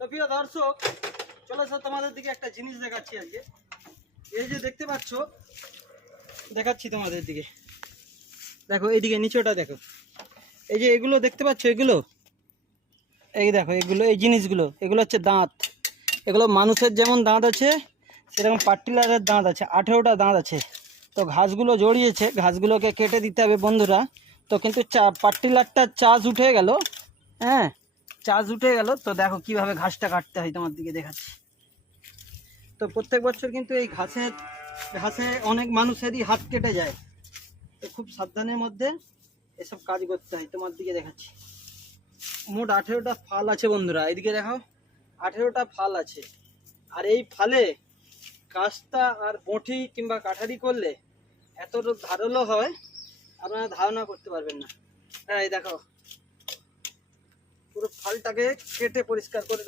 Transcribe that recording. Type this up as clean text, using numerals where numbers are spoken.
তো প্রিয় দর্শক, চলো স্যার তোমাদের দিকে একটা জিনিস দেখাচ্ছি আজকে। এই যে দেখতে পাচ্ছ, দেখাচ্ছি তোমাদের দিকে, দেখো এইদিকে নিচেটা দেখো। এই যে এগুলো দেখতে পাচ্ছ, এগুলো এই দেখো, এগুলো এই জিনিসগুলো, এগুলো হচ্ছে দাঁত। এগুলো মানুষের যেমন দাঁত আছে সেরকম পাট্টিলারের দাঁত আছে, 18টা দাঁত আছে। তো ঘাসগুলো জড়িয়েছে, ঘাসগুলোকে কেটে দিতে হবে বন্ধুরা। তো কিন্তু পাট্টিলারটা চাষ উঠে গেল, হ্যাঁ চাষ উঠে গেল। তো দেখো কিভাবে ঘাসটা কাটতে হয়, তোমার দিকে দেখাচ্ছি। তো প্রত্যেক বছর কিন্তু এই ঘাসে অনেক মানুষেরই হাত কেটে যায়। তো খুব সাবধানের মধ্যে এসব কাজ করতে হয়, তোমার দিকে দেখাচ্ছি। মোট 18টা ফাল আছে বন্ধুরা, এদিকে দেখো 18টা ফাল আছে। আর এই ফালে কাস্তা আর বঁটি কিংবা কাঠারি করলে এত ধারালো হয় আপনারা ধারণা করতে পারবেন না। হ্যাঁ এই দেখো, পুরো ফালটাকে কেটে পরিষ্কার করে